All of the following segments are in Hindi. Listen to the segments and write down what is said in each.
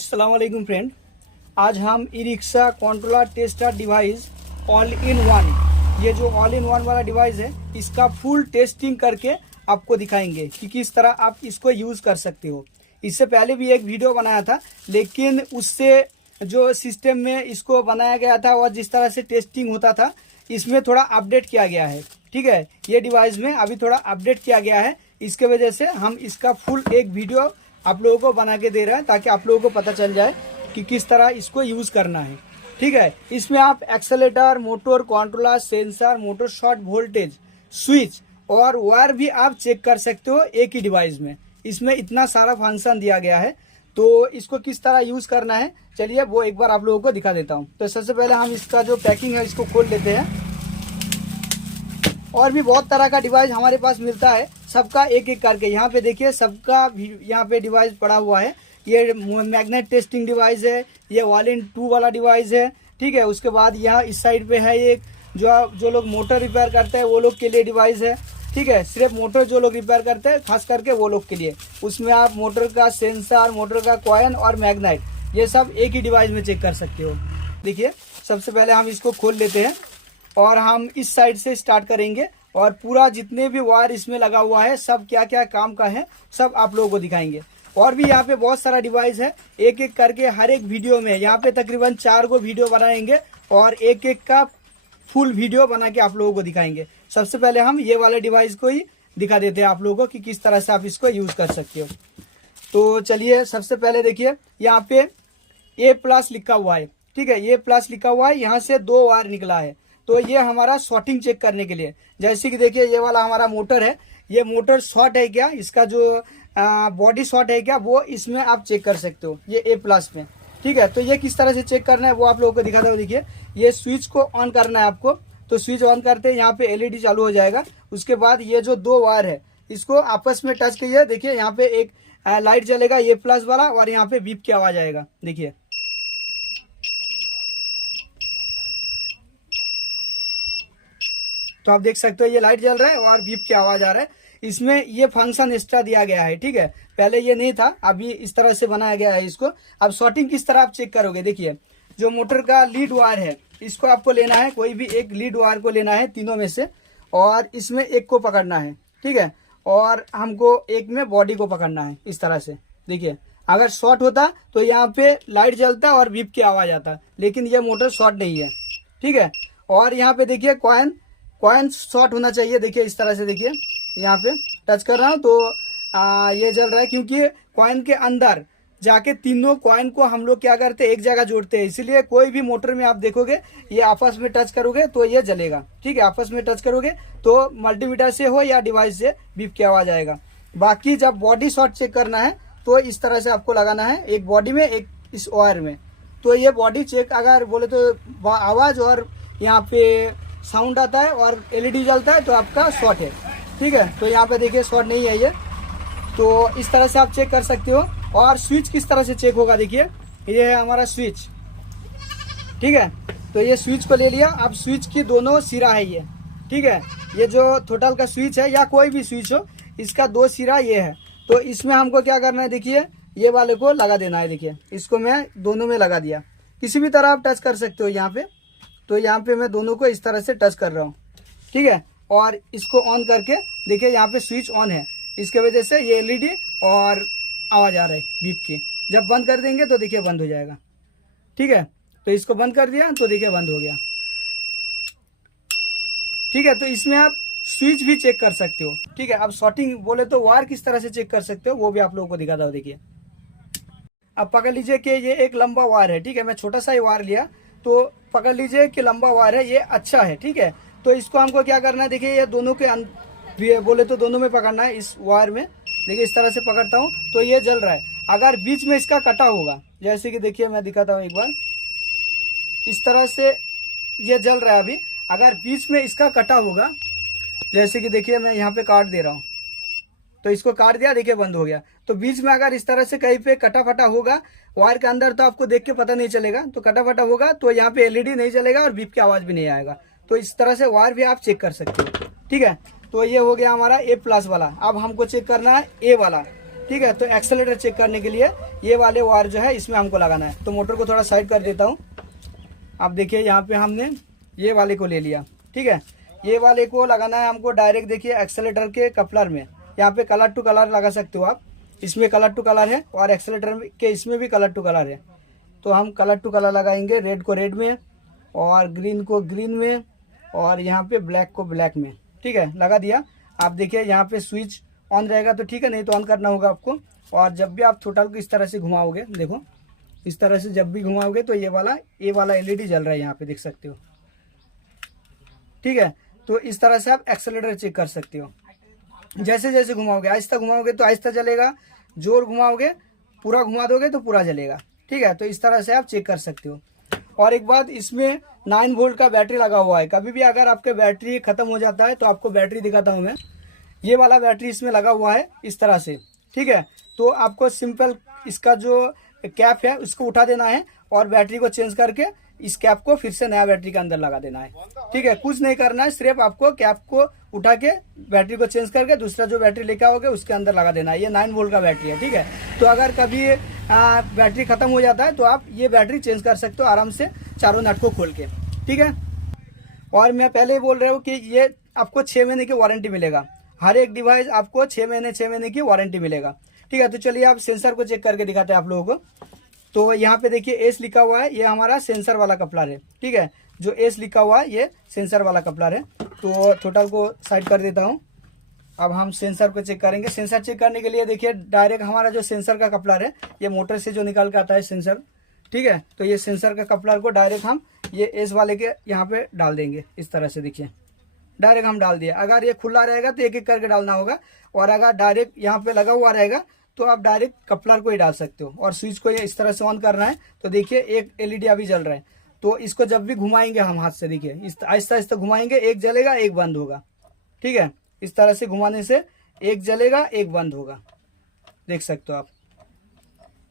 अस्सलाम वालेकुम फ्रेंड। आज हम e rickshaw controller tester device all in one, ये जो ऑल इन वन वाला डिवाइस है इसका फुल टेस्टिंग करके आपको दिखाएंगे कि किस तरह आप इसको यूज़ कर सकते हो। इससे पहले भी एक वीडियो बनाया था, लेकिन उससे जो सिस्टम में इसको बनाया गया था और जिस तरह से टेस्टिंग होता था इसमें थोड़ा अपडेट किया गया है। ठीक है, ये डिवाइस में अभी थोड़ा अपडेट किया गया है, इसके वजह से हम इसका फुल एक वीडियो आप लोगों को बना के दे रहे हैं ताकि आप लोगों को पता चल जाए कि किस तरह इसको यूज़ करना है। ठीक है, इसमें आप accelerator, motor controller, sensor, motor short voltage, switch और वायर भी आप चेक कर सकते हो एक ही डिवाइस में। इसमें इतना सारा फंक्शन दिया गया है, तो इसको किस तरह यूज़ करना है चलिए वो एक बार आप लोगों को दिखा देता हूँ। तो सबसे पहले हम इसका जो पैकिंग है इसको खोल लेते हैं। और भी बहुत तरह का डिवाइस हमारे पास मिलता है, सबका एक एक करके यहाँ पे देखिए, सबका भी यहाँ पे डिवाइस पड़ा हुआ है। ये मैग्नेट टेस्टिंग डिवाइस है, ये ऑल इन टू वाला डिवाइस है। ठीक है, उसके बाद यहाँ इस साइड पे है एक जो लोग मोटर रिपेयर करते हैं वो लोग के लिए डिवाइस है। ठीक है, सिर्फ मोटर जो लोग रिपेयर करते हैं खास करके वो लोग के लिए, उसमें आप मोटर का सेंसर, मोटर का कॉइन और मैग्नेट ये सब एक ही डिवाइस में चेक कर सकते हो। देखिए, सबसे पहले हम इसको खोल लेते हैं और हम इस साइड से स्टार्ट करेंगे और पूरा जितने भी वायर इसमें लगा हुआ है सब क्या क्या काम का है सब आप लोगों को दिखाएंगे। और भी यहाँ पे बहुत सारा डिवाइस है, एक एक करके हर एक वीडियो में यहाँ पे तकरीबन 4 गो वीडियो बनाएंगे और एक एक का फुल वीडियो बना के आप लोगों को दिखाएंगे। सबसे पहले हम ये वाले डिवाइस को ही दिखा देते हैं आप लोगों को कि किस तरह से आप इसको यूज कर सकते हो। तो चलिए, सबसे पहले देखिए यहाँ पे A+ लिखा हुआ है। ठीक है, A+ लिखा हुआ है, यहाँ से 2 वायर निकला है, तो ये हमारा शॉर्टिंग चेक करने के लिए। जैसे कि देखिए ये वाला हमारा मोटर है, ये मोटर शॉर्ट है क्या, इसका जो बॉडी शॉर्ट है क्या, वो इसमें आप चेक कर सकते हो ये A+ में। ठीक है, तो ये किस तरह से चेक करना है वो आप लोगों को दिखाता हूँ। देखिए, ये स्विच को ऑन करना है आपको, तो स्विच ऑन करते हैं यहाँ पे LED चालू हो जाएगा। उसके बाद ये जो 2 वायर है इसको आपस में टच करिए, देखिए यहाँ पे एक लाइट जलेगा A+ वाला और यहाँ पे बीप की आवाज आएगा। देखिए, तो आप देख सकते हो ये लाइट जल रहा है और बीप की आवाज आ रहा है। इसमें ये फंक्शन एक्स्ट्रा दिया गया है। ठीक है, पहले ये नहीं था, अभी इस तरह से बनाया गया है इसको। अब शॉर्टिंग किस तरह आप चेक करोगे, देखिए जो मोटर का लीड वायर है इसको आपको लेना है, कोई भी एक लीड वायर को लेना है तीनों में से, और इसमें एक को पकड़ना है। ठीक है, और हमको एक में बॉडी को पकड़ना है इस तरह से। देखिए, अगर शॉर्ट होता तो यहाँ पे लाइट जलता और बीप की आवाज आता, लेकिन ये मोटर शॉर्ट नहीं है। ठीक है, और यहाँ पे देखिए कॉइन शॉर्ट होना चाहिए। देखिए इस तरह से, देखिए यहाँ पे टच कर रहा हूँ तो ये जल रहा है, क्योंकि कॉइन के अंदर जाके तीनों कॉइन को हम लोग क्या करते हैं एक जगह जोड़ते हैं, इसलिए कोई भी मोटर में आप देखोगे ये आपस में टच करोगे तो ये जलेगा। ठीक है, आपस में टच करोगे तो मल्टीमीटर से हो या डिवाइस से बीप की आवाज आएगा। बाकी जब बॉडी शॉर्ट चेक करना है तो इस तरह से आपको लगाना है, एक बॉडी में एक इस वायर में। तो ये बॉडी चेक अगर बोले तो आवाज और यहाँ पे साउंड आता है और LED जलता है तो आपका शॉर्ट है। ठीक है, तो यहाँ पे देखिए शॉर्ट नहीं है ये, तो इस तरह से आप चेक कर सकते हो। और स्विच किस तरह से चेक होगा, देखिए ये है हमारा स्विच। ठीक है, तो ये स्विच को ले लिया, अब स्विच की दोनों सिरा है ये। ठीक है, ये जो थ्रोटल का स्विच है या कोई भी स्विच हो, इसका 2 सिरा ये है। तो इसमें हमको क्या करना है, देखिए ये वाले को लगा देना है। देखिए इसको मैं दोनों में लगा दिया, किसी भी तरह आप टच कर सकते हो यहाँ पे। तो यहाँ पे मैं दोनों को इस तरह से टच कर रहा हूँ। ठीक है, और इसको ऑन करके देखिए यहाँ पे स्विच ऑन है, इसके वजह से ये LED और आवाज आ रहा है बीप की। जब बंद कर देंगे तो देखिए बंद हो जाएगा। ठीक है, तो इसको बंद कर दिया तो देखिए बंद हो गया। ठीक है, तो इसमें आप स्विच भी चेक कर सकते हो। ठीक है, अब शॉर्टिंग बोले तो वायर किस तरह से चेक कर सकते हो वो भी आप लोगों को दिखाता हूँ। देखिए, अब पकड़ लीजिए कि ये एक लंबा वायर है। ठीक है, मैं छोटा सा ही वायर लिया, तो पकड़ लीजिए कि लंबा वायर है, ये अच्छा है। ठीक है, तो इसको हमको क्या करना है, देखिए ये दोनों के बोले तो दोनों में पकड़ना है इस वायर में। देखिए इस तरह से पकड़ता हूँ तो ये जल रहा है। अगर बीच में इसका कटा होगा, जैसे कि देखिए मैं दिखाता हूँ एक बार, इस तरह से ये जल रहा है अभी। अगर बीच में इसका कटा होगा, जैसे कि देखिए मैं यहाँ पे काट दे रहा हूँ, तो इसको काट दिया, देखिए बंद हो गया। तो बीच में अगर इस तरह से कहीं पे कटा फटा होगा वायर के अंदर तो आपको देख के पता नहीं चलेगा, तो कटा फटा होगा तो यहाँ पे LED नहीं जलेगा और बीप की आवाज भी नहीं आएगा। तो इस तरह से वायर भी आप चेक कर सकते हो। ठीक है, तो ये हो गया हमारा A+ वाला। अब हमको चेक करना है A वाला। ठीक है। तो एक्सेलेरेटर चेक करने के लिए ये वाले वायर जो है इसमें हमको लगाना है। तो मोटर को थोड़ा साइड कर देता हूँ। आप देखिए यहाँ पे हमने ये वाले को ले लिया, ठीक है। ये वाले को लगाना है हमको डायरेक्ट, देखिए एक्सेलेरेटर के कपलर में। यहाँ पे कलर टू कलर लगा सकते हो आप, इसमें कलर टू कलर है और एक्सेलेरेटर के इसमें भी कलर टू कलर है। तो हम कलर टू कलर लगाएंगे, रेड को रेड में और ग्रीन को ग्रीन में और यहाँ पे ब्लैक को ब्लैक में, ठीक है। लगा दिया। आप देखिए यहाँ पे स्विच ऑन रहेगा तो ठीक है, नहीं तो ऑन करना होगा आपको। और जब भी आप टोटल को इस तरह से घुमाओगे, देखो इस तरह से जब भी घुमाओगे तो ये वाला एलईडी जल रहा है, यहाँ पे देख सकते हो, ठीक है। तो इस तरह से आप एक्सेलेरेटर चेक कर सकते हो। जैसे जैसे घुमाओगे, आहिस्ता घुमाओगे तो आहिस्ता जलेगा, जोर घुमाओगे पूरा घुमा दोगे तो पूरा जलेगा, ठीक है। तो इस तरह से आप चेक कर सकते हो। और एक बात, इसमें 9 वोल्ट का बैटरी लगा हुआ है। कभी भी अगर आपके बैटरी खत्म हो जाता है तो आपको बैटरी दिखाता हूँ मैं। ये वाला बैटरी इसमें लगा हुआ है इस तरह से, ठीक है। तो आपको सिंपल इसका जो कैप है उसको उठा देना है और बैटरी को चेंज करके इस कैप को फिर से नया बैटरी के अंदर लगा देना है, ठीक है। कुछ नहीं करना है, सिर्फ आपको कैप को उठा के बैटरी को चेंज करके दूसरा जो बैटरी लेके आओगे उसके अंदर लगा देना है। ये 9 वोल्ट का बैटरी है, ठीक है। तो अगर कभी बैटरी खत्म हो जाता है तो आप ये बैटरी चेंज कर सकते हो आराम से, चारों नट को खोल के, ठीक है। और मैं पहले ही बोल रहा हूँ कि ये आपको 6 महीने की वारंटी मिलेगा। हर एक डिवाइस आपको 6 महीने की वारंटी मिलेगा, ठीक है। तो चलिए आप सेंसर को चेक करके दिखाते हैं आप लोगों को। तो यहाँ पे देखिए एस लिखा हुआ है, ये हमारा सेंसर वाला कपलर है, ठीक है। जो एस लिखा हुआ है ये सेंसर वाला कपलर है। तो टोटल को साइड कर देता हूँ। अब हम सेंसर को चेक करेंगे। सेंसर चेक करने के लिए देखिए डायरेक्ट हमारा जो सेंसर का कपलर है, ये मोटर से जो निकल के आता है सेंसर, ठीक है। तो ये सेंसर का कपलर को डायरेक्ट हम ये एस वाले के यहाँ पे डाल देंगे इस तरह से, देखिए डायरेक्ट हम डाल दिया। अगर ये खुला रहेगा तो एक एक करके डालना होगा, और अगर डायरेक्ट यहाँ पे लगा हुआ रहेगा तो आप डायरेक्ट कपलर को ही डाल सकते हो। और स्विच को ये इस तरह से ऑन करना है। तो देखिए एक एलईडी अभी जल रहा है। तो इसको जब भी घुमाएंगे हम हाथ से, देखिए इस आहिस्ता आहिस्ता घुमाएंगे, एक जलेगा एक बंद होगा, ठीक है। इस तरह से घुमाने से एक जलेगा एक बंद होगा, देख सकते हो आप।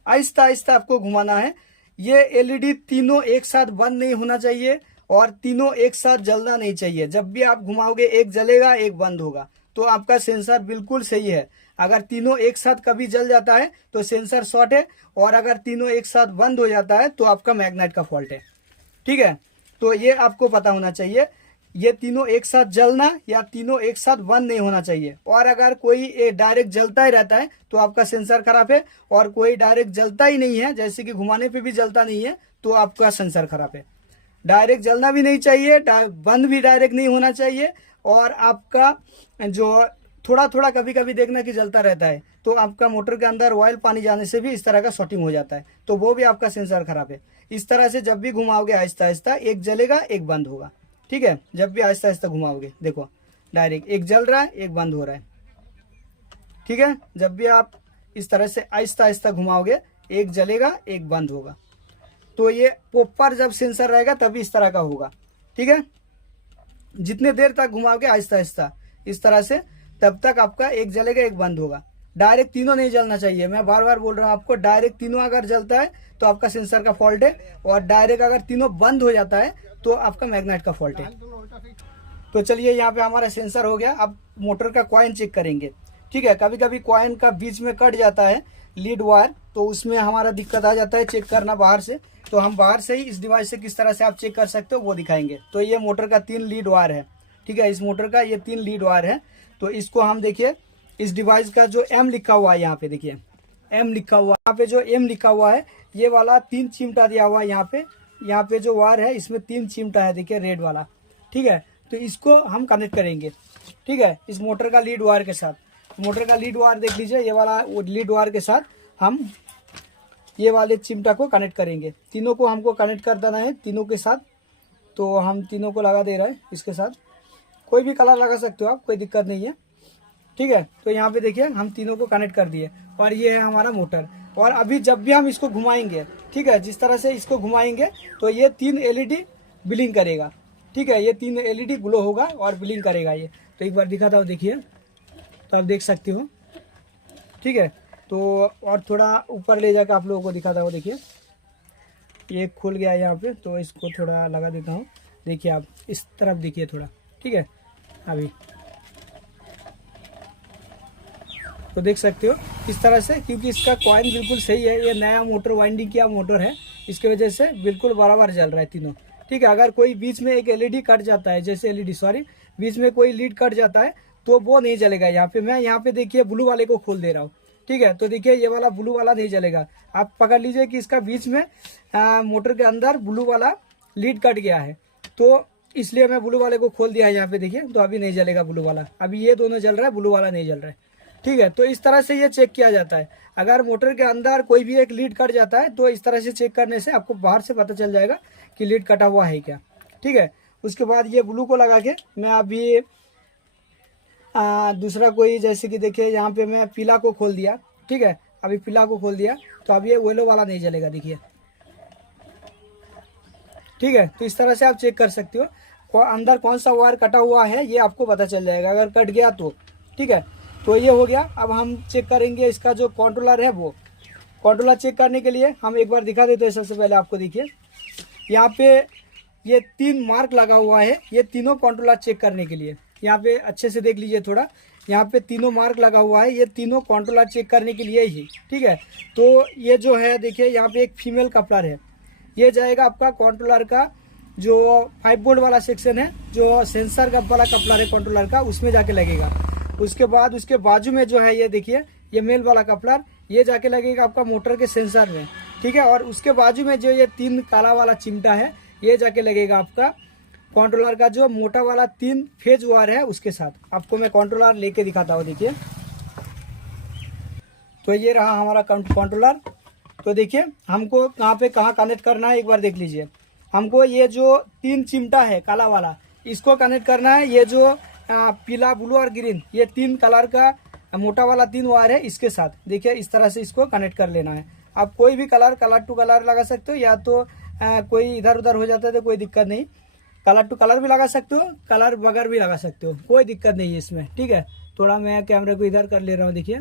आहिस्ता आहिस्ता आपको घुमाना है। ये एलईडी तीनों एक साथ बंद नहीं होना चाहिए और तीनों एक साथ जलना नहीं चाहिए। जब भी आप घुमाओगे एक जलेगा एक बंद होगा, तो आपका सेंसर बिल्कुल सही है। अगर तीनों एक साथ कभी जल जाता है तो सेंसर शॉर्ट है, और अगर तीनों एक साथ बंद हो जाता है तो आपका मैग्नेट का फॉल्ट है, ठीक है। तो ये आपको पता होना चाहिए, ये तीनों एक साथ जलना या तीनों एक साथ बंद नहीं होना चाहिए। और अगर कोई डायरेक्ट जलता ही रहता है तो आपका सेंसर खराब है, और कोई डायरेक्ट जलता ही नहीं है, जैसे कि घुमाने पे भी जलता नहीं है, तो आपका सेंसर खराब है। डायरेक्ट जलना भी नहीं चाहिए, बंद भी डायरेक्ट नहीं होना चाहिए, और आपका जो थोड़ा थोड़ा कभी कभी देखना कि जलता रहता है, तो आपका मोटर के अंदर ऑयल पानी जाने से भी इस तरह का शॉर्टिंग हो जाता है, तो वो भी आपका सेंसर खराब है। इस तरह से जब भी घुमाओगे आहिस्ता आहिस्ता, एक जलेगा एक बंद होगा, ठीक है। जब भी आहिस्ता आहिस्ता घुमाओगे, देखो डायरेक्ट एक जल रहा है एक बंद हो रहा है, ठीक है। जब भी आप इस तरह से आहिस्ता आहिस्ता घुमाओगे, एक जलेगा एक बंद होगा। तो ये प्रॉपर जब सेंसर रहेगा तभी इस तरह का होगा, ठीक है। जितने देर तक घुमाओगे आहिस्ता आहिस्ता इस तरह से, तब तक आपका एक जलेगा एक बंद होगा। डायरेक्ट तीनों नहीं जलना चाहिए, मैं बार बार बोल रहा हूँ आपको। डायरेक्ट तीनों अगर जलता है तो आपका सेंसर का फॉल्ट है, और डायरेक्ट अगर तीनों बंद हो जाता है तो आपका मैग्नेट का फॉल्ट है। तो चलिए यहाँ पे हमारा सेंसर हो गया। अब मोटर का कॉइन चेक करेंगे, ठीक है। कभी कभी कॉइन का बीच में कट जाता है लीड वायर, तो उसमें हमारा दिक्कत आ जाता है चेक करना बाहर से। तो हम बाहर से ही इस डिवाइस से किस तरह से आप चेक कर सकते हो वो दिखाएंगे। तो ये मोटर का 3 लीड वायर है, ठीक है। इस मोटर का ये 3 लीड वायर है। तो इसको हम देखिए इस डिवाइस का जो एम लिखा हुआ है, यहाँ पे देखिए एम लिखा हुआ है, यहाँ पे जो एम लिखा हुआ है, ये वाला 3 चिमटा दिया हुआ है यहाँ पे जो वायर है इसमें 3 चिमटा है, देखिए रेड वाला, ठीक है। तो इसको हम कनेक्ट करेंगे, ठीक है, इस मोटर का लीड वायर के साथ। मोटर का लीड वायर देख लीजिए, ये वाला लीड वायर के साथ हम ये वाले चिमटा को कनेक्ट करेंगे। तीनों को हमको कनेक्ट कर देना है, तीनों के साथ। तो हम तीनों को लगा दे रहे हैं इसके साथ। कोई भी कलर लगा सकते हो आप, कोई दिक्कत नहीं है, ठीक है। तो यहाँ पे देखिए हम तीनों को कनेक्ट कर दिए, और ये है हमारा मोटर। और अभी जब भी हम इसको घुमाएंगे, ठीक है, जिस तरह से इसको घुमाएंगे तो ये 3 एलईडी ब्लिंक करेगा, ठीक है। ये 3 एलईडी ग्लो होगा और ब्लिंक करेगा ये। तो एक बार दिखाता हूँ, देखिए, तो आप देख सकते हो, ठीक है। तो और थोड़ा ऊपर ले जाकर आप लोगों को दिखाता हूँ, देखिए ये खुल गया है यहाँ पे। तो इसको थोड़ा लगा देता हूँ, देखिए आप इस तरफ देखिए थोड़ा, ठीक है। अभी तो देख सकते हो इस तरह से, क्योंकि इसका कॉइन बिल्कुल सही है, ये नया मोटर वाइंडिंग किया मोटर है, इसके वजह से बिल्कुल बराबर जल रहा है तीनों। ठीक है, अगर कोई बीच में एक एलईडी कट जाता है, जैसे एलईडी सॉरी बीच में कोई लीड कट जाता है तो वो नहीं जलेगा। यहाँ पे मैं यहाँ पे देखिए ब्लू वाले को खोल दे रहा हूँ। ठीक है, तो देखिए ये वाला ब्लू वाला नहीं जलेगा। आप पकड़ लीजिए कि इसका बीच में मोटर के अंदर ब्लू वाला लीड कट गया है, तो इसलिए मैं ब्लू वाले को खोल दिया है यहाँ पे देखिए, तो अभी नहीं जलेगा ब्लू वाला। अभी ये दोनों जल रहा है, ब्लू वाला नहीं जल रहा है। ठीक है, तो इस तरह से ये चेक किया जाता है। अगर मोटर के अंदर कोई भी एक लीड कट जाता है तो इस तरह से चेक करने से आपको बाहर से पता चल जाएगा कि लीड कटा हुआ है क्या। ठीक है, उसके बाद ये ब्लू को लगा के मैं अभी दूसरा कोई, जैसे कि देखिए यहाँ पे मैं पीला को खोल दिया। ठीक है, अभी पीला को खोल दिया तो अब ये येलो वाला नहीं जलेगा देखिए। ठीक है, तो इस तरह से आप चेक कर सकते हो अंदर कौन सा वायर कटा हुआ है, ये आपको पता चल जाएगा अगर कट गया तो। ठीक है, तो ये हो गया। अब हम चेक करेंगे इसका जो कंट्रोलर है, वो कंट्रोलर चेक करने के लिए हम एक बार दिखा देते हैं। सबसे पहले आपको देखिए यहाँ पे ये 3 मार्क लगा हुआ है, ये तीनों कंट्रोलर चेक करने के लिए। यहाँ पे अच्छे से देख लीजिए थोड़ा, यहाँ पे तीनों मार्क लगा हुआ है, ये तीनों कंट्रोलर चेक करने के लिए ही। ठीक है, तो ये जो है देखिए यहाँ पे एक फीमेल कपलर है, ये जाएगा आपका कंट्रोलर का जो 5 वोल्ट वाला सेक्शन है, जो सेंसर का वाला कपलर है कंट्रोलर का, उसमें जाके लगेगा। उसके बाद उसके बाजू में जो है ये देखिए ये मेल वाला कपलर, ये जाके लगेगा आपका मोटर के सेंसर में। ठीक है, और उसके बाजू में जो ये 3 काला वाला चिमटा है, ये जाके लगेगा आपका कंट्रोलर का जो मोटा वाला 3 फेज वायर है उसके साथ। आपको मैं कंट्रोलर लेके दिखाता हूँ। देखिए तो ये रहा हमारा कंट्रोलर। तो देखिए हमको कहाँ पे कहाँ कनेक्ट करना है एक बार देख लीजिए। हमको ये जो 3 चिमटा है काला वाला, इसको कनेक्ट करना है। ये जो पीला ब्लू और ग्रीन, ये 3 कलर का मोटा वाला 3 वायर है, इसके साथ देखिए इस तरह से इसको कनेक्ट कर लेना है। आप कोई भी कलर टू कलर लगा सकते हो, या तो कोई इधर उधर हो जाता है तो कोई दिक्कत नहीं, कलर टू कलर भी लगा सकते हो, कलर बगैर भी लगा सकते हो, कोई दिक्कत नहीं है इसमें। ठीक है, थोड़ा मैं कैमरे को इधर कर ले रहा हूँ, देखिए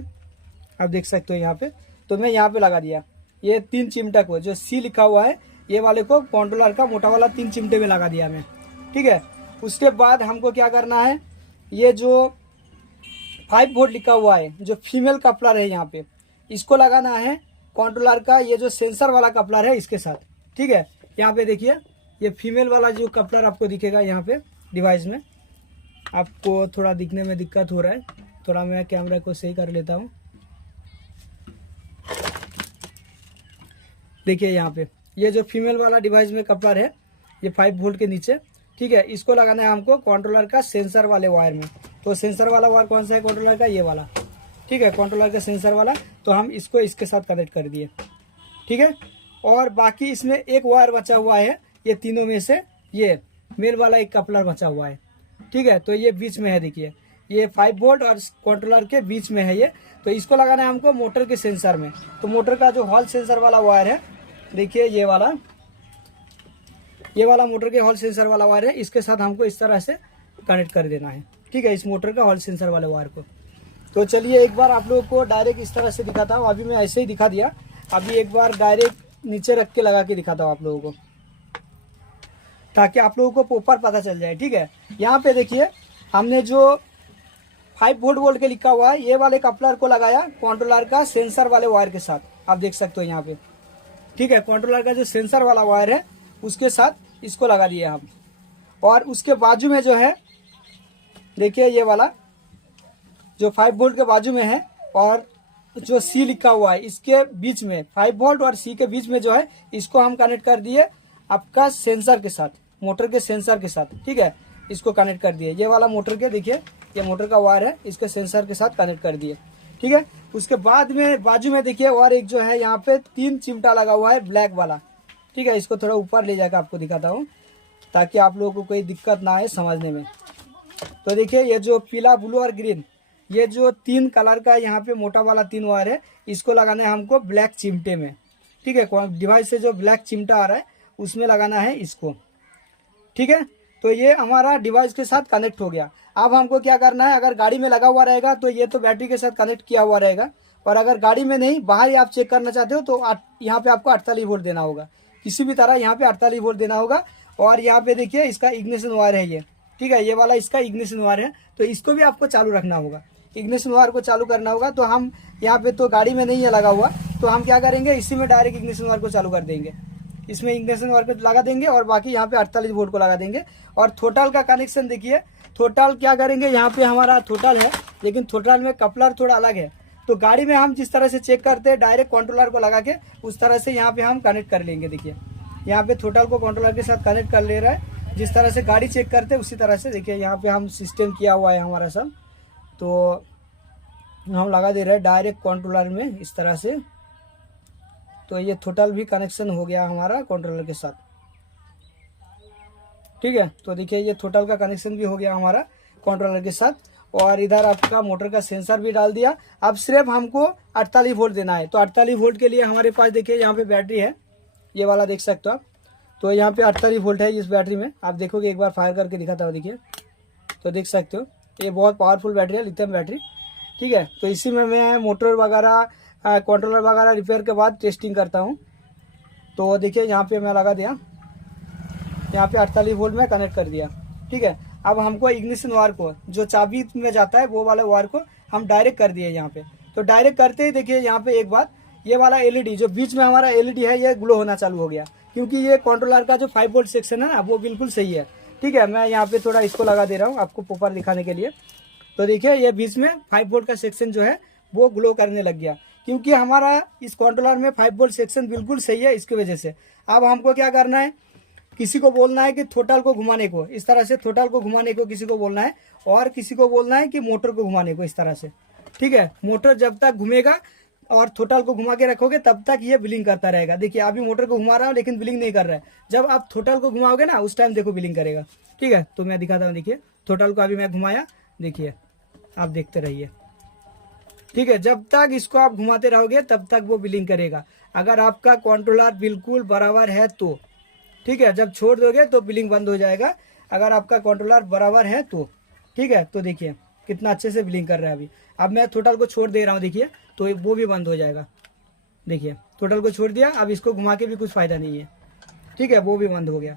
आप देख सकते हो यहाँ पे। तो मैं यहाँ पे लगा दिया ये 3 चिमटा को, जो सी लिखा हुआ है ये वाले को कंट्रोलर का मोटा वाला 3 चिमटे में लगा दिया मैं। ठीक है, उसके बाद हमको क्या करना है, ये जो 5 वोल्ट लिखा हुआ है जो फीमेल कपलर है यहाँ पे, इसको लगाना है कंट्रोलर का ये जो सेंसर वाला कपलर है इसके साथ। ठीक है, यहाँ पे देखिए ये फीमेल वाला जो कपलर आपको दिखेगा यहाँ पे डिवाइस में। आपको थोड़ा दिखने में दिक्कत हो रहा है, थोड़ा मैं कैमरा को सही कर लेता हूँ। देखिए यहाँ पे ये जो फीमेल वाला डिवाइस में कपलर है, ये 5 वोल्ट के नीचे। ठीक है, इसको लगाना है हमको कंट्रोलर का सेंसर वाले वायर में। तो सेंसर वाला वायर कौन सा है कंट्रोलर का, ये वाला। ठीक है, कंट्रोलर का सेंसर वाला, तो हम इसको इसके साथ कनेक्ट कर दिए। ठीक है, और बाकी इसमें एक वायर बचा हुआ है, ये तीनों में से ये मेल वाला एक कपलर बचा हुआ है। ठीक है, तो ये बीच में है, देखिए ये 5 वोल्ट और कंट्रोलर के बीच में है ये। तो इसको लगाना है हमको मोटर के सेंसर में। तो मोटर का जो हॉल सेंसर वाला वायर है, देखिए ये वाला मोटर के हॉल सेंसर वाला वायर है, इसके साथ हमको इस तरह से कनेक्ट कर देना है। ठीक है, इस मोटर का हॉल सेंसर वाले वायर को। तो चलिए एक बार आप लोगों को डायरेक्ट इस तरह से दिखाता हूँ। अभी मैं ऐसे ही दिखा दिया, अभी एक बार डायरेक्ट नीचे रख के लगा के दिखाता हूँ आप लोगों को, ताकि आप लोगों को प्रॉपर पता चल जाए। ठीक है, यहाँ पे देखिए हमने जो 5 वोल्ट के लिखा हुआ है, ये वाले कपलर को लगाया कंट्रोलर का सेंसर वाले वायर के साथ, आप देख सकते हो यहाँ पे। ठीक है, कंट्रोलर का जो सेंसर वाला वायर है उसके साथ इसको लगा दिया हम। और उसके बाजू में जो है देखिए ये वाला जो 5 वोल्ट के बाजू में है, और जो सी लिखा हुआ है इसके बीच में, 5 वोल्ट और सी के बीच में जो है, इसको हम कनेक्ट कर दिए आपका सेंसर के साथ, मोटर के सेंसर के साथ। ठीक है, इसको कनेक्ट कर दिए, ये वाला मोटर के, देखिए ये मोटर का वायर है, इसके सेंसर के साथ कनेक्ट कर दिए। ठीक है, उसके बाद में बाजू में देखिए और एक जो है यहाँ पे 3 चिमटा लगा हुआ है ब्लैक वाला। ठीक है, इसको थोड़ा ऊपर ले जाकर आपको दिखाता हूँ ताकि आप लोगों को कोई दिक्कत ना आए समझने में। तो देखिए ये जो पीला ब्लू और ग्रीन, ये जो 3 कलर का यहाँ पे मोटा वाला 3 वायर है, इसको लगाना है हमको ब्लैक चिमटे में। ठीक है, डिवाइस से जो ब्लैक चिमटा आ रहा है उसमें लगाना है इसको। ठीक है, तो ये हमारा डिवाइस के साथ कनेक्ट हो गया। अब हमको क्या करना है, अगर गाड़ी में लगा हुआ रहेगा तो ये तो बैटरी के साथ कनेक्ट किया हुआ रहेगा, और अगर गाड़ी में नहीं, बाहर ही आप चेक करना चाहते हो तो यहाँ पे आपको 48 वोल्ट देना होगा, किसी भी तरह यहाँ पे 48 वोल्ट देना होगा। और यहाँ पे देखिए इसका इग्निशन वायर है ये। ठीक है, ये वाला इसका इग्निशन वायर है, तो इसको भी आपको चालू रखना होगा। इग्निशन वायर को चालू करना होगा। तो हम यहाँ पे तो गाड़ी में नहीं है लगा हुआ, तो हम क्या करेंगे, इसी में डायरेक्ट इग्निशन वायर को चालू कर देंगे। इसमें इग्निशन वायर को लगा देंगे और बाकी यहाँ पे 48 वोल्ट को लगा देंगे। और थ्रोटल का कनेक्शन देखिए, थ्रोटल क्या करेंगे, यहाँ पे हमारा थ्रोटल है लेकिन थ्रोटल में कपलर थोड़ा अलग है। तो गाड़ी में हम जिस तरह से चेक करते हैं डायरेक्ट कंट्रोलर को लगा के, उस तरह से यहाँ पे हम कनेक्ट कर लेंगे। देखिए यहाँ पे थ्रोटल को कंट्रोलर के साथ कनेक्ट कर ले रहा है, जिस तरह से गाड़ी चेक करते हैं उसी तरह से। देखिए यहाँ पे हम सिस्टम किया हुआ है हमारा सब, तो हम लगा दे रहे हैं डायरेक्ट कंट्रोलर में इस तरह से। तो ये थ्रोटल भी कनेक्शन हो गया हमारा कंट्रोलर के साथ, ठीक है। तो देखिए ये थ्रोटल का कनेक्शन भी हो गया हमारा कंट्रोलर के साथ। और इधर आपका मोटर का सेंसर भी डाल दिया। अब सिर्फ हमको 48 वोल्ट देना है। तो 48 वोल्ट के लिए हमारे पास देखिए यहाँ पे बैटरी है, ये वाला देख सकते हो आप। तो यहाँ पे 48 वोल्ट है इस बैटरी में। आप देखोगे, एक बार फायर करके दिखाता हूँ, देखिए तो देख सकते हो ये बहुत पावरफुल बैटरी है, लिथियम बैटरी, ठीक है। तो इसी में मैं मोटर वगैरह कंट्रोलर वगैरह रिपेयर के बाद टेस्टिंग करता हूँ। तो देखिए यहाँ पे मैं लगा दिया, यहाँ पे 48 वोल्ट में कनेक्ट कर दिया, ठीक है। अब हमको इग्निशन वायर को, जो चाबी में जाता है वो वाला वायर को हम डायरेक्ट कर दिए यहाँ पे। तो डायरेक्ट करते ही देखिए यहाँ पे एक बात, ये वाला एलईडी जो बीच में हमारा एलईडी है ये ग्लो होना चालू हो गया, क्योंकि ये कंट्रोलर का जो 5 वोल्ट सेक्शन है ना वो बिल्कुल सही है, ठीक है। मैं यहाँ पे थोड़ा इसको लगा दे रहा हूँ आपको प्रॉपर दिखाने के लिए। तो देखिए ये बीच में 5 वोल्ट का सेक्शन जो है वो ग्लो करने लग गया, क्योंकि हमारा इस कंट्रोलर में 5 वोल्ट सेक्शन बिल्कुल सही है, इसकी वजह से। अब हमको क्या करना है, किसी को बोलना है कि थ्रोटल को घुमाने को, इस तरह से थ्रोटल को घुमाने को किसी को बोलना है, और किसी को बोलना है कि मोटर को घुमाने को, इस तरह से, ठीक है। मोटर जब तक घूमेगा और थ्रोटल को घुमा के रखोगे तब तक ये बिलिंग करता रहेगा। देखिए अभी मोटर को घुमा रहा हूँ लेकिन बिलिंग नहीं कर रहा है। जब आप थ्रोटल को घुमाओगे ना उस टाइम देखो बिलिंग करेगा, ठीक है। तो मैं दिखाता हूँ, देखिए थ्रोटल को अभी मैं घुमाया, देखिए आप देखते रहिए, ठीक है। जब तक इसको आप घुमाते रहोगे तब तक वो बिलिंग करेगा, अगर आपका कंट्रोलर बिल्कुल बराबर है तो, ठीक है। जब छोड़ दोगे तो बिलिंग बंद हो जाएगा, अगर आपका कंट्रोलर बराबर है तो, ठीक है। तो देखिए कितना अच्छे से बिलिंग कर रहा है अभी। अब मैं थ्रोटल को छोड़ दे रहा हूँ, देखिए तो वो भी बंद हो जाएगा। देखिए थ्रोटल को छोड़ दिया, अब इसको घुमा के भी कुछ फायदा नहीं है, ठीक है, वो भी बंद हो गया।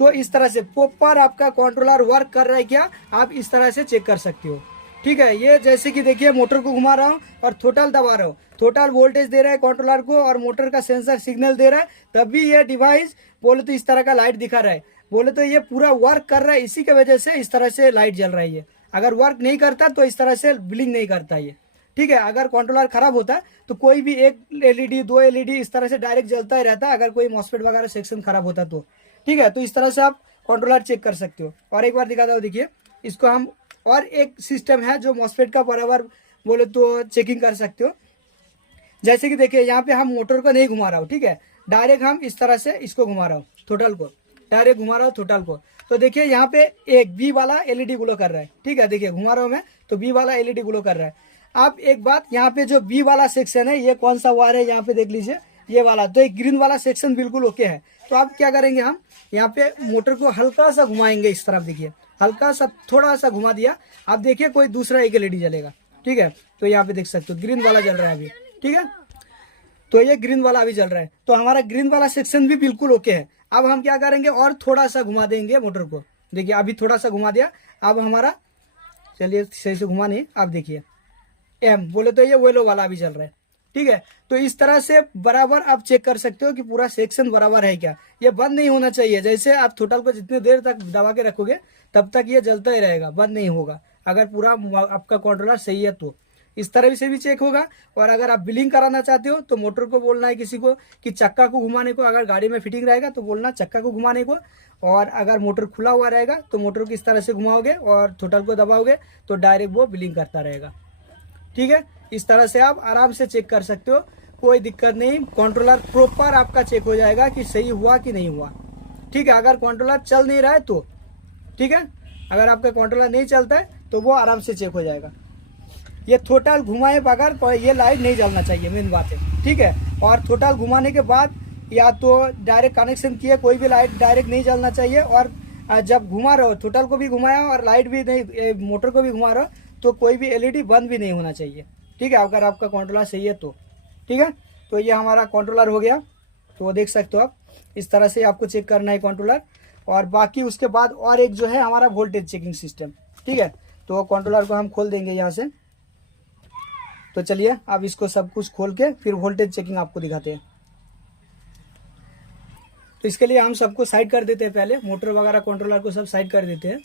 तो इस तरह से प्रॉपर आपका कंट्रोलर वर्क कर रहा है क्या, आप इस तरह से चेक कर सकते हो, ठीक है। ये जैसे कि देखिए मोटर को घुमा रहा हूँ और थ्रोटल दबा रहा हूँ, थ्रोटल वोल्टेज दे रहा है कंट्रोलर को और मोटर का सेंसर सिग्नल दे रहा है, तब भी ये डिवाइस बोले तो इस तरह का लाइट दिखा रहा है, बोले तो ये पूरा वर्क कर रहा है। इसी की वजह से इस तरह से लाइट जल रहा है। ये अगर वर्क नहीं करता तो इस तरह से बिलिंग नहीं करता ये, ठीक है। अगर कंट्रोलर खराब होता तो कोई भी एक एलईडी 2 एलईडी इस तरह से डायरेक्ट जलता ही रहता, अगर कोई मॉसफेट वगैरह सेक्शन खराब होता तो, ठीक है। तो इस तरह से आप कंट्रोलर चेक कर सकते हो। और एक बार दिखाता हूँ, देखिए इसको हम, और एक सिस्टम है जो मॉसफेट का बराबर बोले तो चेकिंग कर सकते हो। जैसे कि देखिए यहाँ पे हम मोटर को नहीं घुमा रहा हूँ, ठीक है, डायरेक्ट हम इस तरह से इसको घुमा रहा हूँ, थ्रोटल को डायरेक्ट घुमा रहा हूँ थ्रोटल को। तो देखिए यहाँ पे एक बी वाला एलईडी ग्लो कर रहा है, ठीक है। देखिए घुमा रहा हूँ मैं तो बी वाला एलईडी ग्लो कर रहा है। अब एक बात, यहाँ पे जो बी वाला सेक्शन है ये कौन सा वायर है, यहाँ पे देख लीजिए ये वाला, तो एक ग्रीन वाला सेक्शन बिल्कुल ओके है। तो अब क्या करेंगे, हम यहाँ पे मोटर को हल्का सा घुमाएंगे इस तरफ, देखिए हल्का सा थोड़ा सा घुमा दिया। अब देखिए कोई दूसरा एक एलईडी जलेगा, ठीक है। तो यहाँ पे देख सकते हो ग्रीन वाला जल रहा है अभी, ठीक है। तो ये ग्रीन वाला अभी जल रहा है, तो हमारा ग्रीन वाला सेक्शन भी बिल्कुल ओके है। अब हम क्या करेंगे, और थोड़ा सा घुमा देंगे मोटर को, देखिए अभी थोड़ा सा घुमा दिया। अब हमारा, चलिए सही से घुमा नहीं, आप देखिए एम बोले तो ये येलो वाला अभी जल रहा है, ठीक है। तो इस तरह से बराबर आप चेक कर सकते हो कि पूरा सेक्शन बराबर है क्या। ये बंद नहीं होना चाहिए, जैसे आप थ्रोटल को जितने देर तक दबा के रखोगे तब तक ये जलता ही रहेगा, बंद नहीं होगा, अगर पूरा आपका कंट्रोलर सही है तो। इस तरह से भी चेक होगा। और अगर आप बिलिंग कराना चाहते हो तो मोटर को बोलना है किसी को कि चक्का को घुमाने को, अगर गाड़ी में फिटिंग रहेगा तो बोलना चक्का को घुमाने को, और अगर मोटर खुला हुआ रहेगा तो मोटर को इस तरह से घुमाओगे और थ्रोटल को दबाओगे तो डायरेक्ट वो बिलिंग करता रहेगा, ठीक है। इस तरह से आप आराम से चेक कर सकते हो, कोई दिक्कत नहीं। कंट्रोलर प्रॉपर आपका चेक हो जाएगा कि सही हुआ कि नहीं हुआ, ठीक है। अगर कंट्रोलर चल नहीं रहा है तो, ठीक है, अगर आपका कंट्रोलर नहीं चलता है तो वो आराम से चेक हो जाएगा। ये थ्रोटल घुमाए बगैर ये लाइट नहीं जलना चाहिए, मेन बात है, ठीक है। और थ्रोटल घुमाने के बाद या तो डायरेक्ट कनेक्शन किए कोई भी लाइट डायरेक्ट नहीं जलना चाहिए। और जब घुमा रहे हो, थ्रोटल को भी घुमाया और लाइट भी नहीं, मोटर को भी घुमा रहे हो, तो कोई भी एलईडी बंद भी नहीं होना चाहिए, ठीक है, अगर आपका कंट्रोलर सही है तो, ठीक है। तो ये हमारा कंट्रोलर हो गया, तो देख सकते हो आप, इस तरह से आपको चेक करना है कंट्रोलर। और बाकी उसके बाद और एक जो है हमारा वोल्टेज चेकिंग सिस्टम, ठीक है। तो कंट्रोलर को हम खोल देंगे यहाँ से, तो चलिए अब इसको सब कुछ खोल के फिर वोल्टेज चेकिंग आपको दिखाते हैं। तो इसके लिए हम सबको साइड कर देते हैं, पहले मोटर वगैरह कंट्रोलर को सब साइड कर देते हैं।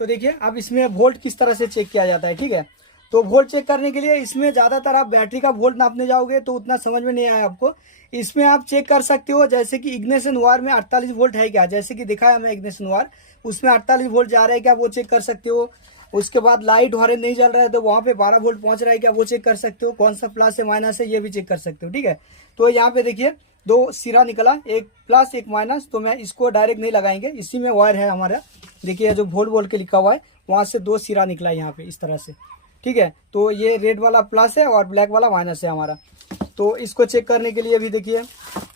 तो देखिए अब इसमें वोल्ट किस तरह से चेक किया जाता है, ठीक है। तो वोल्ट चेक करने के लिए इसमें ज़्यादातर आप बैटरी का वोल्ट नापने जाओगे तो उतना समझ में नहीं आया आपको। इसमें आप चेक कर सकते हो, जैसे कि इग्निशन वायर में 48 वोल्ट है क्या, जैसे कि दिखाया हमें इग्निशन वायर, उसमें 48 वोल्ट जा रहा है क्या, वो चेक कर सकते हो। उसके बाद लाइट हॉर्न नहीं जल रहा है तो वहाँ पे 12 वोल्ट पहुँच रहा है क्या, वो चेक कर सकते हो। कौन सा प्लस है माइनस है ये भी चेक कर सकते हो, ठीक है। तो यहाँ पे देखिए 2 सिरा निकला, एक प्लस एक माइनस, तो मैं इसको डायरेक्ट नहीं लगाएंगे, इसी में वायर है हमारा। देखिए जो वोल्ट वोल्ट के लिखा हुआ है वहाँ से 2 सिरा निकला है यहाँ पे इस तरह से, ठीक है। तो ये रेड वाला प्लस है और ब्लैक वाला माइनस है हमारा। तो इसको चेक करने के लिए भी देखिए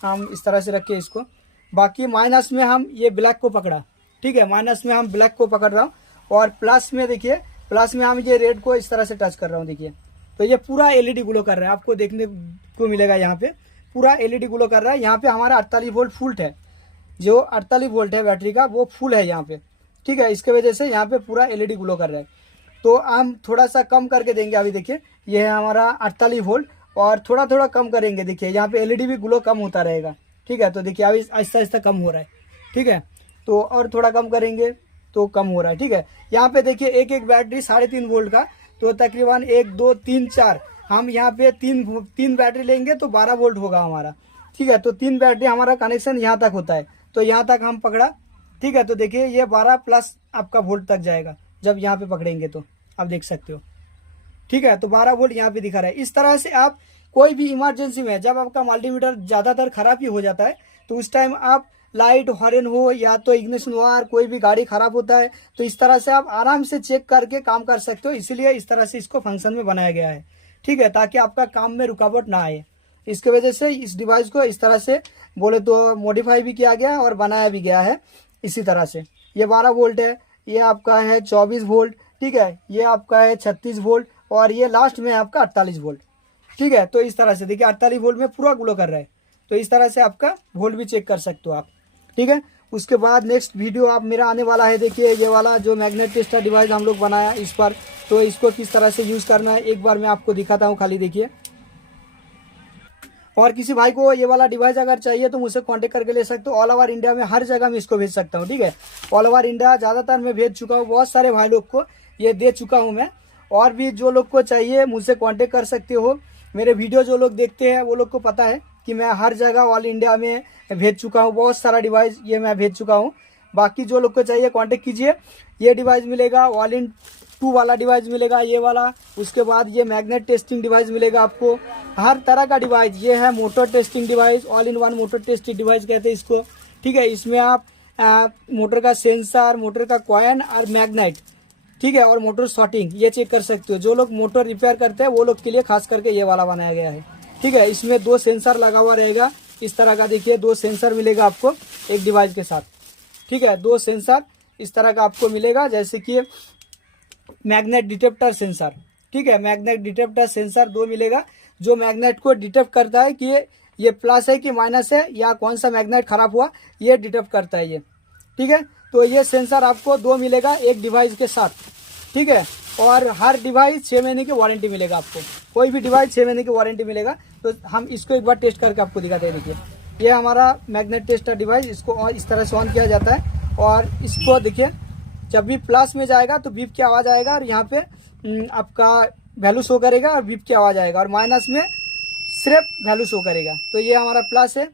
हम इस तरह से रखे इसको। बाकी माइनस में हम ये ब्लैक को पकड़ा, ठीक है, माइनस में हम ब्लैक को पकड़ रहा हूँ, और प्लस में देखिए प्लस में हम ये रेड को इस तरह से टच कर रहा हूँ। देखिए तो ये पूरा एलईडी ग्लो कर रहा है, आपको देखने को मिलेगा यहाँ पे पूरा एलईडी ग्लो कर रहा है। यहाँ पे हमारा 48 वोल्ट फुल है, जो 48 वोल्ट है बैटरी का वो फुल है यहाँ पे, ठीक है। इसके वजह से यहाँ पे पूरा एलईडी ग्लो कर रहा है। तो हम थोड़ा सा कम करके देंगे, अभी देखिए ये है हमारा 48 वोल्ट, और थोड़ा थोड़ा कम करेंगे, देखिए यहाँ पे एलईडी भी ग्लो कम होता रहेगा, ठीक है। तो देखिए अभी आहिस्ता आहिस्ता कम हो रहा है, ठीक है। तो और थोड़ा कम करेंगे तो कम हो रहा है, ठीक है। यहाँ पे देखिए एक एक बैटरी 3.5 वोल्ट का, तो तकरीबन 1 2 3 4 हम यहाँ पे तीन बैटरी लेंगे तो 12 वोल्ट होगा हमारा, ठीक है। तो 3 बैटरी हमारा कनेक्शन यहाँ तक होता है, तो यहाँ तक हम पकड़ा, ठीक है। तो देखिए ये 12 प्लस आपका वोल्ट तक जाएगा जब यहाँ पे पकड़ेंगे, तो आप देख सकते हो, ठीक है। तो 12 वोल्ट यहाँ पे दिखा रहा है। इस तरह से आप कोई भी इमरजेंसी में जब आपका मल्टीमीटर ज़्यादातर खराब ही हो जाता है तो उस टाइम आप लाइट हॉर्न हो या तो इग्निशन वायर, कोई भी गाड़ी खराब होता है तो इस तरह से आप आराम से चेक करके काम कर सकते हो। इसीलिए इस तरह से इसको फंक्शन में बनाया गया है, ठीक है, ताकि आपका काम में रुकावट ना आए। इसके वजह से इस डिवाइस को इस तरह से बोले तो मॉडिफाई भी किया गया और बनाया भी गया है इसी तरह से। ये 12 वोल्ट है, ये आपका है 24 वोल्ट, ठीक है, ये आपका है 36 वोल्ट, और ये लास्ट में है आपका 48 वोल्ट, ठीक है। तो इस तरह से देखिए 48 वोल्ट में पूरा ग्लो कर रहा है, तो इस तरह से आपका वोल्ट भी चेक कर सकते हो आप, ठीक है। उसके बाद नेक्स्ट वीडियो आप मेरा आने वाला है, देखिए ये वाला जो मैग्नेट टेस्टर डिवाइस हम लोग बनाया इस पर, तो इसको किस तरह से यूज़ करना है एक बार मैं आपको दिखाता हूँ, खाली देखिए। और किसी भाई को ये वाला डिवाइस अगर चाहिए तो मुझसे कांटेक्ट करके ले सकते हो। ऑल ओवर इंडिया में हर जगह मैं इसको भेज सकता हूँ, ठीक है। ऑल ओवर इंडिया ज़्यादातर मैं भेज चुका हूँ, बहुत सारे भाई लोग को ये दे चुका हूँ मैं। और भी जो लोग को चाहिए मुझसे कांटेक्ट कर सकते हो। मेरे वीडियो जो लोग देखते हैं वो लोग को पता है कि मैं हर जगह ऑल इंडिया में भेज चुका हूँ, बहुत सारा डिवाइस ये मैं भेज चुका हूँ। बाकी जो लोग को चाहिए कांटेक्ट कीजिए। ये डिवाइस मिलेगा, ऑल इन 2 वाला डिवाइस मिलेगा ये वाला, उसके बाद ये मैग्नेट टेस्टिंग डिवाइस मिलेगा आपको, हर तरह का डिवाइस। ये है motor testing device, all in 1 motor testing device कहते हैं इसको, ठीक है। इसमें आप मोटर का सेंसर, मोटर का कॉइन और मैग्नेट, ठीक है, और मोटर शॉर्टिंग ये चेक कर सकते हो। जो लोग मोटर रिपेयर करते हैं वो लोग के लिए खास करके ये वाला बनाया गया है, ठीक है। इसमें 2 सेंसर लगा हुआ रहेगा इस तरह का, देखिए 2 सेंसर मिलेगा आपको एक डिवाइस के साथ, ठीक है। 2 सेंसर इस तरह का आपको मिलेगा, जैसे कि मैग्नेट डिटेक्टर सेंसर, ठीक है, मैग्नेट डिटेक्टर सेंसर 2 मिलेगा, जो मैग्नेट को डिटेक्ट करता है कि ये प्लस है कि माइनस है या कौन सा मैग्नेट खराब हुआ, ये डिटेक्ट करता है ये, ठीक है। तो ये सेंसर आपको 2 मिलेगा एक डिवाइस के साथ, ठीक है। और हर डिवाइस 6 महीने की वारंटी मिलेगा आपको, कोई भी डिवाइस 6 महीने की वारंटी मिलेगा। तो हम इसको एक बार टेस्ट करके आपको दिखाते हैं। देखिए ये हमारा मैग्नेट टेस्टर डिवाइस, इसको और इस तरह से ऑन किया जाता है, और इसको देखिए जब भी प्लस में जाएगा तो बीप की आवाज़ आएगा, और यहाँ पे आपका वैल्यू शो करेगा और बीप की आवाज़ आएगा, और माइनस में सिर्फ वैल्यू शो करेगा। तो ये हमारा प्लस है,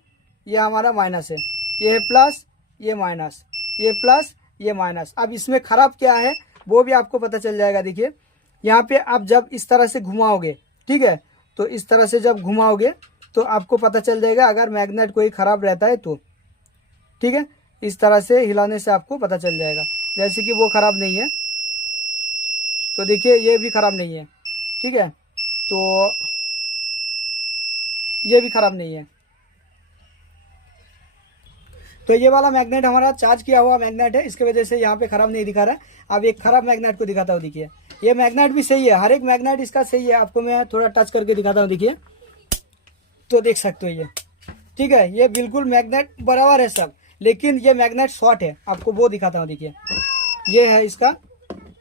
ये हमारा माइनस है, ये है प्लस, ये माइनस, ये प्लस, ये माइनस। अब इसमें ख़राब क्या है वो भी आपको पता चल जाएगा। देखिए यहाँ पे आप जब इस तरह से घुमाओगे, ठीक है, तो इस तरह से जब घुमाओगे तो आपको पता चल जाएगा अगर मैग्नेट कोई ख़राब रहता है तो, ठीक है। इस तरह से हिलाने से आपको पता चल जाएगा, जैसे कि वो ख़राब नहीं है, तो देखिए ये भी ख़राब नहीं है, ठीक है, तो ये भी ख़राब नहीं है। तो ये वाला मैग्नेट हमारा चार्ज किया हुआ मैग्नेट है, इसके वजह से यहाँ पे ख़राब नहीं दिखा रहा है। अब एक ख़राब मैग्नेट को दिखाता हूँ, देखिए ये मैग्नेट भी सही है, हर एक मैग्नेट इसका सही है। आपको मैं थोड़ा टच करके दिखाता हूँ, देखिए तो देख सकते हो ये, ठीक है, ये बिल्कुल मैग्नेट बराबर है सब, लेकिन ये मैग्नेट शॉर्ट है। आपको वो दिखाता हूँ, देखिए ये है इसका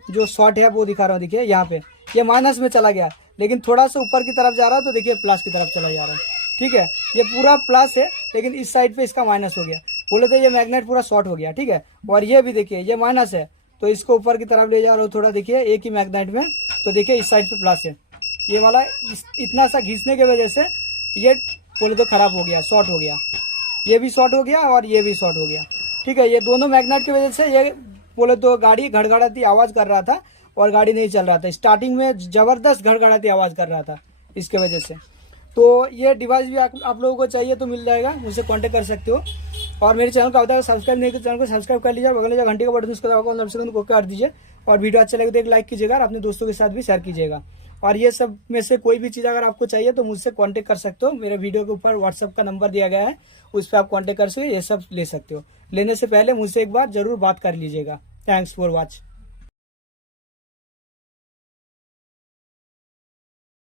जो शॉर्ट है वो दिखा रहा हूँ। देखिए यहाँ पे ये माइनस में चला गया, लेकिन थोड़ा सा ऊपर की तरफ जा रहा है तो देखिए प्लस की तरफ चला जा रहा है। ठीक है, ये पूरा प्लस है लेकिन इस साइड पे इसका माइनस हो गया, बोले तो ये मैग्नेट पूरा शॉर्ट हो गया। ठीक है, और ये भी देखिए ये माइनस है तो इसको ऊपर की तरफ ले जा रहा हूँ थोड़ा, देखिए एक ही मैग्नेट में, तो देखिए इस साइड पे प्लस है, ये वाला इतना सा घिसने की वजह से ये बोले तो खराब हो गया, शॉर्ट हो गया, ये भी शॉर्ट हो गया और ये भी शॉर्ट हो गया। ठीक है, ये दोनों मैग्नेट की वजह से ये बोले तो गाड़ी घड़घड़ाती आवाज़ कर रहा था और गाड़ी नहीं चल रहा था, स्टार्टिंग में ज़बरदस्त घड़घड़ाती आवाज़ कर रहा था इसके वजह से। तो ये डिवाइस भी आप लोगों को चाहिए तो मिल जाएगा, मुझसे कांटेक्ट कर सकते हो। और मेरे चैनल को अगर सब्सक्राइब नहीं किया चैनल को सब्सक्राइब कर लीजिए, बगल में जो घंटे का बटन उसको दबाकर को कर दीजिए, और वीडियो अच्छा लगे तो एक लाइक कीजिएगा और अपने दोस्तों के साथ भी शेयर कीजिएगा। और ये सब में से कोई भी चीज़ अगर आपको चाहिए तो मुझसे कांटेक्ट कर सकते हो, मेरे वीडियो के ऊपर व्हाट्सअप का नंबर दिया गया है, उस पर आप कांटेक्ट कर सकते हो, ये सब ले सकते हो। लेने से पहले मुझसे एक बार जरूर बात कर लीजिएगा। Thanks for watch.